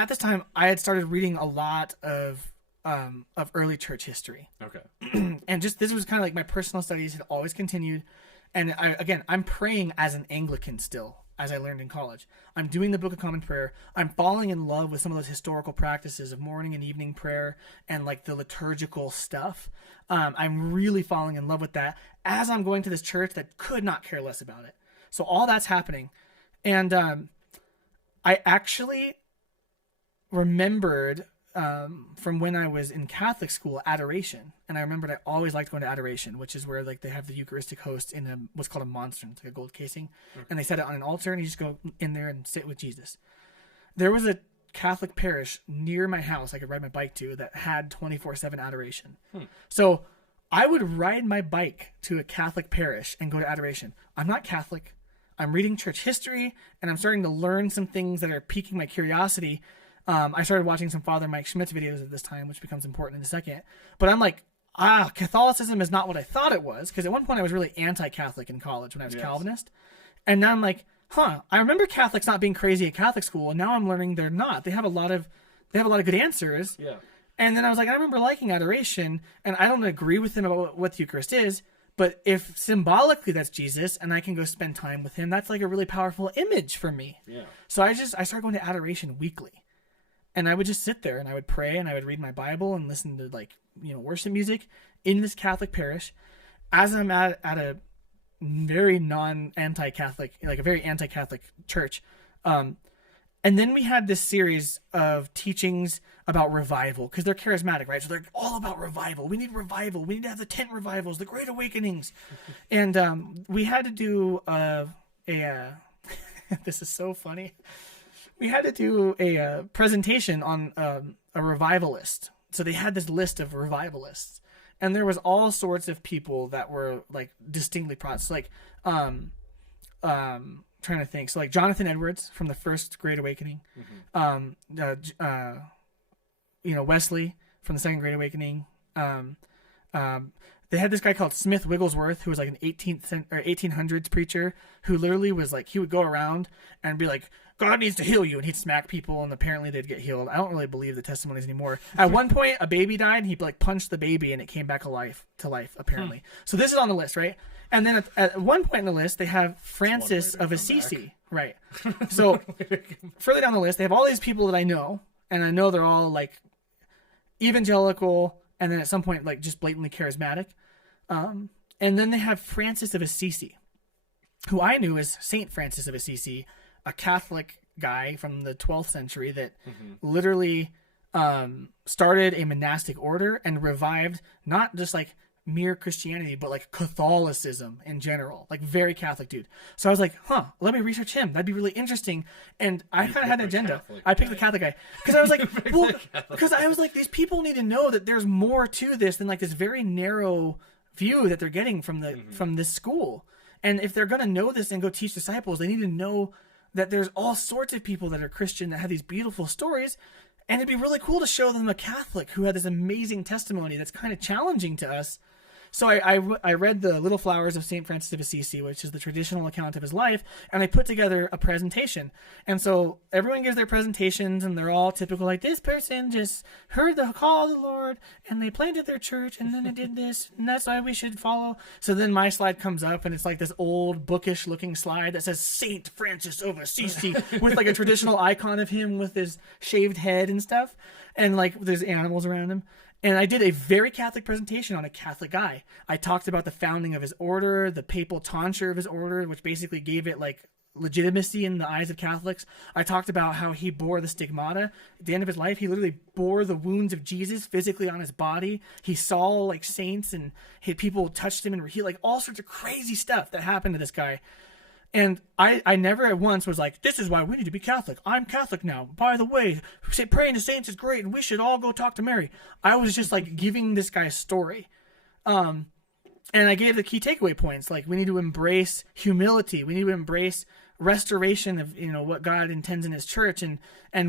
at this time, I had started reading a lot of early church history. Okay. And just this was kind of like my personal studies had always continued. And I'm praying as an Anglican still, as I learned in college. I'm doing the Book of Common Prayer. I'm falling in love with some of those historical practices of morning and evening prayer and like the liturgical stuff. I'm really falling in love with that as I'm going to this church that could not care less about it. So all that's happening. And I actually remembered from when I was in Catholic school, adoration. And I remembered I always liked going to adoration, which is where like they have the Eucharistic host in what's called a monstrance, like a gold casing. Okay. And they set it on an altar and you just go in there and sit with Jesus. There was a Catholic parish near my house I could ride my bike to that had 24/7 adoration. So I would ride my bike to a Catholic parish and go to adoration. I'm not Catholic. I'm reading church history and I'm starting to learn some things that are piquing my curiosity. I started watching some Father Mike Schmidt's videos at this time, which becomes important in a second. But I'm like, Catholicism is not what I thought it was. Because at one point I was really anti-Catholic in college when I was Calvinist. And now I'm like, I remember Catholics not being crazy at Catholic school. And now I'm learning they're not. They have a lot of good answers. Yeah. And then I was like, I remember liking adoration. And I don't agree with him about what the Eucharist is. But if symbolically that's Jesus and I can go spend time with him, that's like a really powerful image for me. Yeah. So I started going to adoration weekly. And I would just sit there and I would pray and I would read my Bible and listen to worship music in this Catholic parish as I'm at a very anti-Catholic, like a very anti-Catholic church. And then we had this series of teachings about revival because they're charismatic, right? So they're all about revival. We need revival. We need to have the tent revivals, the great awakenings. And we had to do this is so funny. We had to do a presentation on a revivalist. So they had this list of revivalists, and there was all sorts of people that were like distinctly Protestant. Trying to think. So like Jonathan Edwards from the First Great Awakening, Wesley from the Second Great Awakening. They had this guy called Smith Wigglesworth, who was like an 1800s preacher, who literally was like, he would go around and be like, God needs to heal you, and he'd smack people, and apparently they'd get healed. I don't really believe the testimonies anymore. At one point, a baby died, and he like punched the baby, and it came back to life, apparently. So this is on the list, right? And then at one point in the list, they have Francis of Assisi, right? So further down the list, they have all these people that I know, and I know they're all like evangelical, and then at some point like just blatantly charismatic. And then they have Francis of Assisi, who I knew as Saint Francis of Assisi, a Catholic guy from the 12th century that literally started a monastic order and revived not just like mere Christianity, but like Catholicism in general, like very Catholic dude. So I was like, let me research him. That'd be really interesting. And I kind of had an agenda. I picked the Catholic guy because I was like, these people need to know that there's more to this than like this very narrow view that they're getting from from this school. And if they're going to know this and go teach disciples, they need to know that there's all sorts of people that are Christian that have these beautiful stories. And it'd be really cool to show them a Catholic who had this amazing testimony that's kind of challenging to us. So I read the Little Flowers of St. Francis of Assisi, which is the traditional account of his life, and I put together a presentation. And so everyone gives their presentations, and they're all typical, like, this person just heard the call of the Lord, and they planted their church, and then it did this, and that's why we should follow. So then my slide comes up, and it's like this old bookish-looking slide that says St. Francis of Assisi, with like a traditional icon of him with his shaved head and stuff, and like there's animals around him. And I did a very Catholic presentation on a Catholic guy. I talked about the founding of his order, the papal tonsure of his order, which basically gave it like legitimacy in the eyes of Catholics. I talked about how he bore the stigmata. At the end of his life, he literally bore the wounds of Jesus physically on his body. He saw like saints and people touched him and he like all sorts of crazy stuff that happened to this guy. And I never at once was like, this is why we need to be Catholic. I'm Catholic now. By the way, praying to saints is great, and we should all go talk to Mary. I was just like giving this guy a story. And I gave the key takeaway points. Like, we need to embrace humility. We need to embrace restoration of, what God intends in his church. And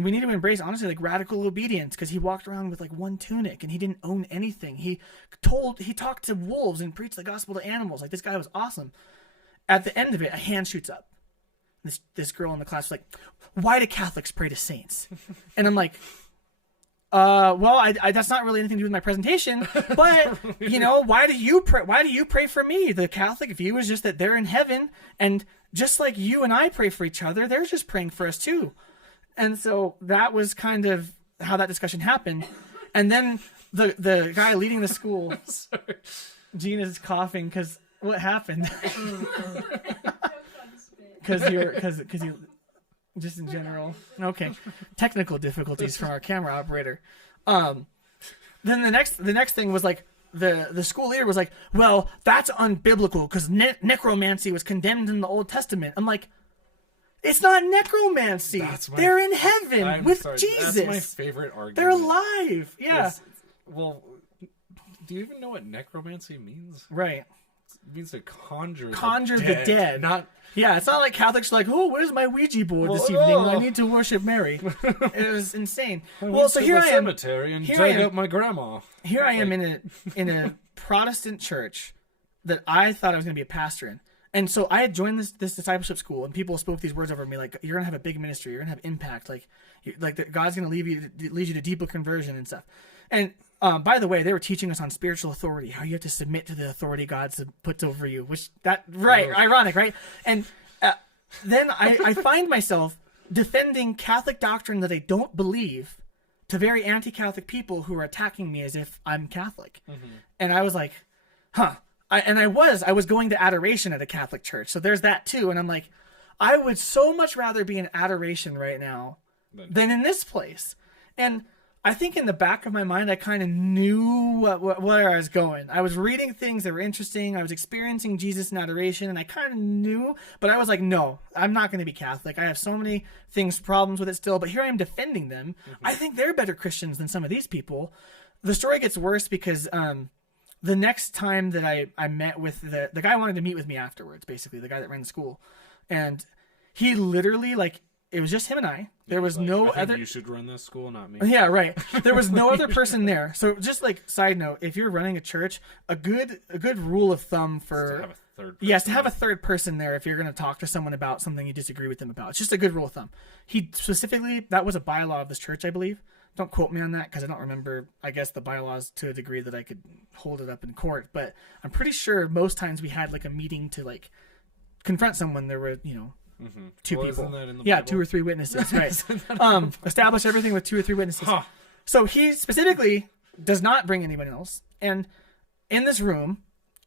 we need to embrace, honestly, like radical obedience, because he walked around with like one tunic and he didn't own anything. He talked to wolves and preached the gospel to animals. Like, this guy was awesome. At the end of it, a hand shoots up. this girl in the class was like, why do Catholics pray to saints? And I'm like, well, I that's not really anything to do with my presentation, but you know, why do you pray for me, the Catholic view is just that they're in heaven, and just like you and I pray for each other, they're just praying for us too. And so that was kind of how that discussion happened. And then the guy leading the school, Gina's coughing because what happened? Because you just in general. Okay, technical difficulties from our camera operator. Then the next thing was like the school leader was like, well, that's unbiblical because necromancy was condemned in the Old Testament. I'm like, it's not necromancy. They're in heaven with Jesus. That's my favorite argument. They're alive. Yeah. Well, do you even know what necromancy means? Right. It means to conjure the dead. Not. Yeah, it's not like Catholics are like, oh, where's my Ouija board this evening? I need to worship Mary. It was insane. Well, so here I am. Cemetery and dug up my grandma. Here I am in a Protestant church that I thought I was going to be a pastor in. And so I had joined this discipleship school, and people spoke these words over me, like, you're going to have a big ministry, you're going to have impact, like God's going to lead you to deeper conversion and stuff. And by the way, they were teaching us on spiritual authority, how you have to submit to the authority God puts over you, ironic, right? And then I find myself defending Catholic doctrine that I don't believe to very anti-Catholic people who are attacking me as if I'm Catholic. Mm-hmm. And I was like, huh. I was going to adoration at a Catholic church. So there's that too. And I'm like, I would so much rather be in adoration right now than in this place. And I think in the back of my mind, I kind of knew where I was going. I was reading things that were interesting. I was experiencing Jesus in adoration, and I kind of knew, but I was like, no, I'm not going to be Catholic. I have so many problems with it still, but here I am defending them. Mm-hmm. I think they're better Christians than some of these people. The story gets worse because the next time that I met with the guy wanted to meet with me afterwards, basically, the guy that ran the school. And he literally, like, it was just him and I. There was no other. You should run this school, not me. Yeah, right. There was no other person there. So just like side note, if you're running a church, a good rule of thumb for to have a third person there if you're going to talk to someone about something you disagree with them about. It's just a good rule of thumb. He specifically, that was a bylaw of this church, I believe. Don't quote me on that because I don't remember, I guess, the bylaws to a degree that I could hold it up in court. But I'm pretty sure most times we had like a meeting to like confront someone. There were, mm-hmm. Two people. Bible? 2 or 3 witnesses. Right. Establish everything with 2 or 3 witnesses. Huh. So he specifically does not bring anyone else. And in this room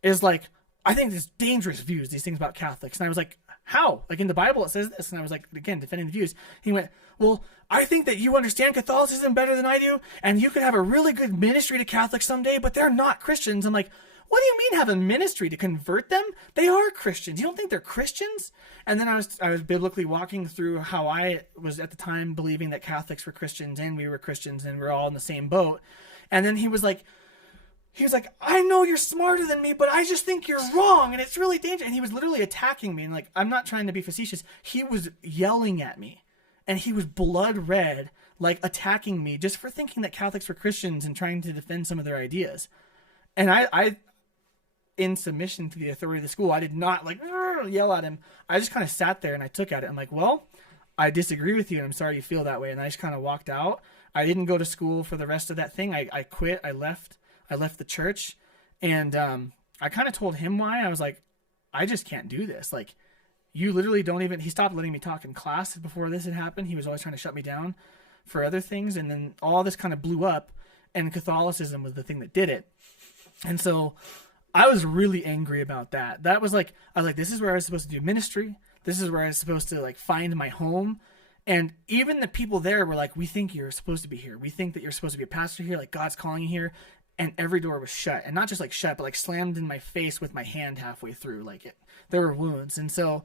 is like, I think there's dangerous views, these things about Catholics. And I was like, how? Like in the Bible it says this. And I was like, again, defending the views. He went, well, I think that you understand Catholicism better than I do. And you could have a really good ministry to Catholics someday, but they're not Christians. I'm like, what do you mean have a ministry to convert them? They are Christians. You don't think they're Christians? And then I was biblically walking through how I was at the time believing that Catholics were Christians and we were Christians and we're all in the same boat. And then he was like, I know you're smarter than me, but I just think you're wrong and it's really dangerous. And he was literally attacking me. And like, I'm not trying to be facetious. He was yelling at me and he was blood red, like attacking me just for thinking that Catholics were Christians and trying to defend some of their ideas. And I in submission to the authority of the school, I did not like yell at him. I just kind of sat there and I took at it. I'm like, well, I disagree with you and I'm sorry you feel that way. And I just kind of walked out. I didn't go to school for the rest of that thing. I quit. I left the church and I kind of told him why. I was like, I just can't do this. Like, you literally don't even, he stopped letting me talk in class before this had happened. He was always trying to shut me down for other things. And then all this kind of blew up and Catholicism was the thing that did it. And so I was really angry about that. That was like, I was like, this is where I was supposed to do ministry. This is where I was supposed to like find my home. And even the people there were like, we think you're supposed to be here. We think that you're supposed to be a pastor here. Like God's calling you here. And every door was shut. And not just like shut, but like slammed in my face with my hand halfway through. Like there were wounds. And so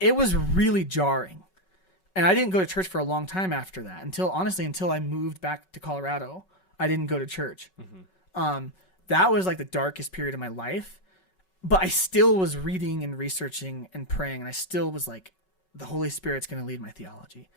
it was really jarring. And I didn't go to church for a long time after that. Until I moved back to Colorado, I didn't go to church. Mm-hmm. That was like the darkest period of my life, but I still was reading and researching and praying. And I still was like, the Holy Spirit's going to lead my theology.